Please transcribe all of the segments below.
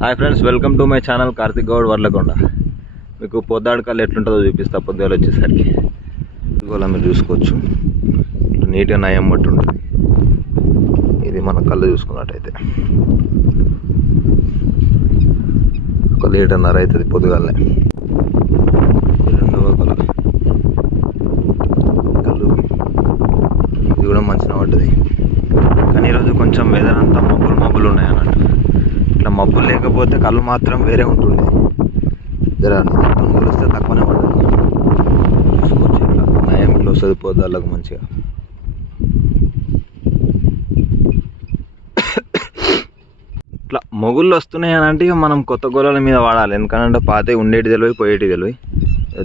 Hi friends, welcome to my channel Karthik Goud Varlakonda. మీకు పొద్దాడకాలు ఎట్లుంటుందో చూపిస్తా. పొద్దుగాలు వచ్చేసరికి ఇదిగోలా మీరు చూసుకోవచ్చు, నీట్గా నయం బట్టి ఉంటుంది. ఇది మన కళ్ళు చూసుకున్నట్టయితే ఒక లీటర్న్నర అవుతుంది పొద్దుగాలనే. రెండవ కళ్ళు ఇది కూడా మంచిగా పడ్డది. కానీ ఈరోజు కొంచెం వెదర్ అంతా మబ్బులు ఉన్నాయి అన్నట్టు. ఇట్లా మబ్బులు లేకపోతే కళ్ళు మాత్రం వేరే ఉంటుంది. జర మొత్తం కొలిస్తే తక్కువనే పడుతుంది. చూసుకోవచ్చు, ఇట్లా నయం ఇట్లా వస్తుంది పొద్దులకు మంచిగా. ఇట్లా మొగుళ్ళు వస్తున్నాయి అని అంటే మనం కొత్త గొర్రెల మీద వాడాలి. ఎందుకంటే పాత ఉండేటి తెలివి పోయేటి తెలివి.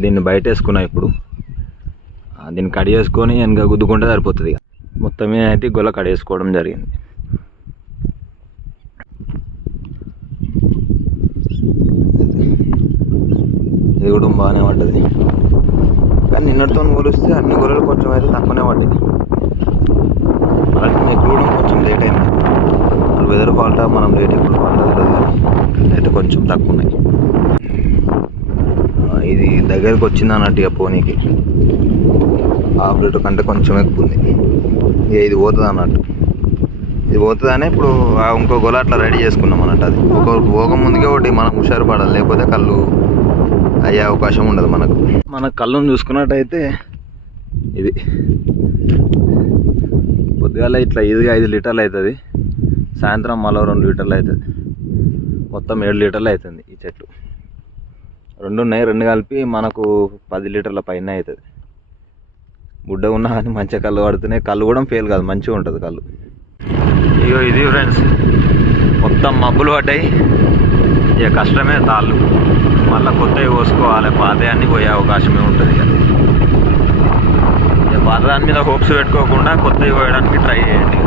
దీన్ని బయట వేసుకున్నా ఇప్పుడు. దీన్ని కడిగేసుకొని వెనక గుద్దుకుంటే సరిపోతుంది. మొత్తం మీద అయితే గొల్ల కడిగేసుకోవడం జరిగింది. ఇది కూడా బాగానే పడ్డది. కానీ నిన్నటితో పోలిస్తే అన్ని గొర్రెలు కొంచెం అయితే తక్కువనే పడ్డాయి. అలాగే ఎక్కడం కొంచెం లేట్ అయింది. వెదర్ ఫాల్ట్ మనం లేట్ ఎప్పుడు పడలేదు, అయితే కొంచెం తక్కువ ఉన్నాయి. ఇది దగ్గరికి వచ్చింది అన్నట్టు ఇక పోనీకి. హాఫ్ లీటర్ కంటే కొంచెం ఎక్కువ ఉంది. ఇక ఇది పోతుంది అన్నట్టు. ఇది పోతుందనే ఇప్పుడు ఇంకో గొల అట్లా రెడీ చేసుకున్నాం అన్నట్టు. అది పోక ముందుకే ఒకటి మనం హుషారు పడాలి, లేకపోతే కళ్ళు అయ్యే అవకాశం ఉండదు మనకు. మన కళ్ళును చూసుకున్నట్టయితే ఇది పొద్దుగాల ఇట్లా ఈజీగా 5 లీటర్లు అవుతుంది. సాయంత్రం మళ్ళీ 2 లీటర్లు అవుతుంది. మొత్తం 7 లీటర్లు అవుతుంది. ఈ చెట్లు 2 ఉన్నాయి. 2 కలిపి మనకు 10 లీటర్ల పైన అవుతుంది. గుడ్డ ఉన్నా కానీ మంచిగా కళ్ళు పడుతున్నాయి. కళ్ళు కూడా ఫెయిల్ కాదు, మంచిగా ఉంటుంది కళ్ళు. ఇగో ఇది ఫ్రెండ్స్, మొత్తం మబ్బులు పడ్డాయి. ఇక కష్టమే తాళ్ళు. మళ్ళీ కొత్తవి పోసుకోవాలి, పాత అన్నీ పోయే అవకాశమే ఉంటుంది. ఇక పాత దాని మీద హోప్స్ పెట్టుకోకుండా కొత్తవి పోయడానికి ట్రై చేయండి.